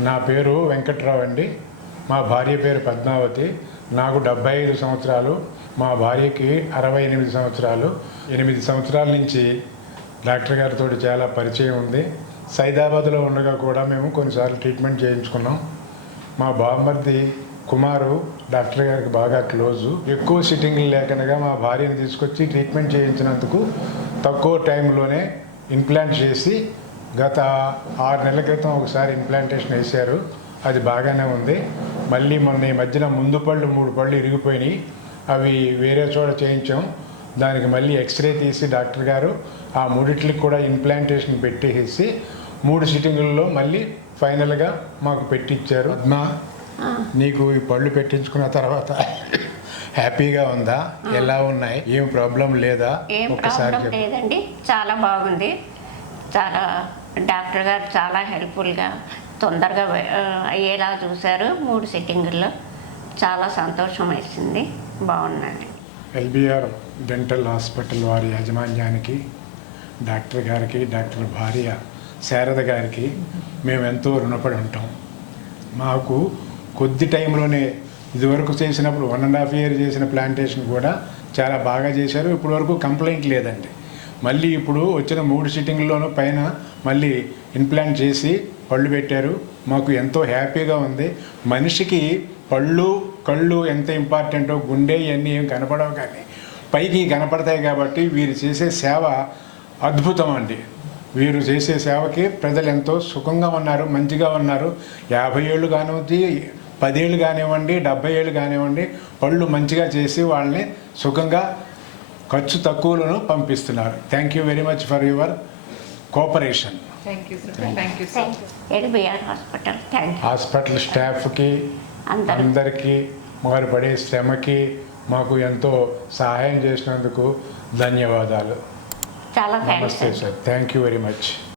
నా పేరు వెంకట్రావు అండి. మా భార్య పేరు పద్మావతి. నాకు డెబ్బై ఐదు సంవత్సరాలు. మా భార్యకి అరవై ఎనిమిది సంవత్సరాలు. ఎనిమిది సంవత్సరాల నుంచి డాక్టర్ గారితో చాలా పరిచయం ఉంది. సైదాబాద్లో ఉండగా కూడా మేము కొన్నిసార్లు ట్రీట్మెంట్ చేయించుకున్నాం. మా బామ్మర్ది కుమారు డాక్టర్ గారికి బాగా క్లోజు. ఎక్కువ సిట్టింగ్లు లేకనగా మా భార్యను తీసుకొచ్చి ట్రీట్మెంట్ చేయించినందుకు తక్కువ టైంలోనే ఇంప్లాంట్ చేసి గత ఆరు నెలల క్రితం ఒకసారి ఇంప్లాంటేషన్ వేశారు. అది బాగానే ఉంది. మళ్ళీ మొన్న ఈ మధ్యన ముందు పళ్ళు మూడు పళ్ళు ఇరిగిపోయినాయి. అవి వేరే చోట చేయించాం. దానికి మళ్ళీ ఎక్స్రే తీసి డాక్టర్ గారు ఆ మూడిట్లకి కూడా ఇంప్లాంటేషన్ పెట్టేసి మూడు సిట్టింగుల్లో మళ్ళీ ఫైనల్గా మాకు పెట్టించారు పద్మా నీకు ఈ పళ్ళు పెట్టించుకున్న తర్వాత హ్యాపీగా ఉందా? ఎలా ఉన్నాయి? ఏం ప్రాబ్లం లేదా? ఏం ఒకసారి లేదండి. చాలా బాగుంది. చాలా డాక్టర్ గారు చాలా హెల్ప్ఫుల్గా తొందరగా అయ్యేలా చూశారు మూడు సిట్టింగుల్లో. చాలా సంతోషం వేసింది బాగున్నాను ఎల్బిఆర్ డెంటల్ హాస్పిటల్ వారి యాజమాన్యానికి డాక్టర్ గారికి డాక్టర్ భార్య శారద గారికి మేము ఎంతో రుణపడి ఉంటాం. మాకు కొద్ది టైంలోనే ఇదివరకు చేసినప్పుడు వన్ అండ్ హాఫ్ ఇయర్ చేసిన ప్లాంటేషన్ కూడా చాలా బాగా చేశారు. ఇప్పటివరకు కంప్లైంట్ లేదండి. మళ్ళీ ఇప్పుడు వచ్చిన మూడు సిట్టింగ్లోనూ పైన మళ్ళీ ఇంప్లాంట్ చేసి పళ్ళు పెట్టారు. మాకు ఎంతో హ్యాపీగా ఉంది. మనిషికి పళ్ళు కళ్ళు ఎంత ఇంపార్టెంటో గుండె ఇవన్నీ ఏం కనపడవు కానీ పైకి కనపడతాయి కాబట్టి వీరు చేసే సేవ అద్భుతం అండి. వీరు చేసే సేవకి ప్రజలు ఎంతో సుఖంగా ఉన్నారు మంచిగా ఉన్నారు. యాభై ఏళ్ళు కానివ్వండి పదేళ్ళు కానివ్వండి డెబ్బై ఏళ్ళు కానివ్వండి పళ్ళు మంచిగా చేసి వాళ్ళని సుఖంగా ఖర్చు తక్కువలను పంపిస్తున్నారు. Thank you very much for your cooperation hospital. స్టాఫ్కి అందరూ. అందరికీ. వారు పడే శ్రమకి మాకు ఎంతో సహాయం చేసినందుకు ధన్యవాదాలు. చాలా నమస్తే sir thank you very much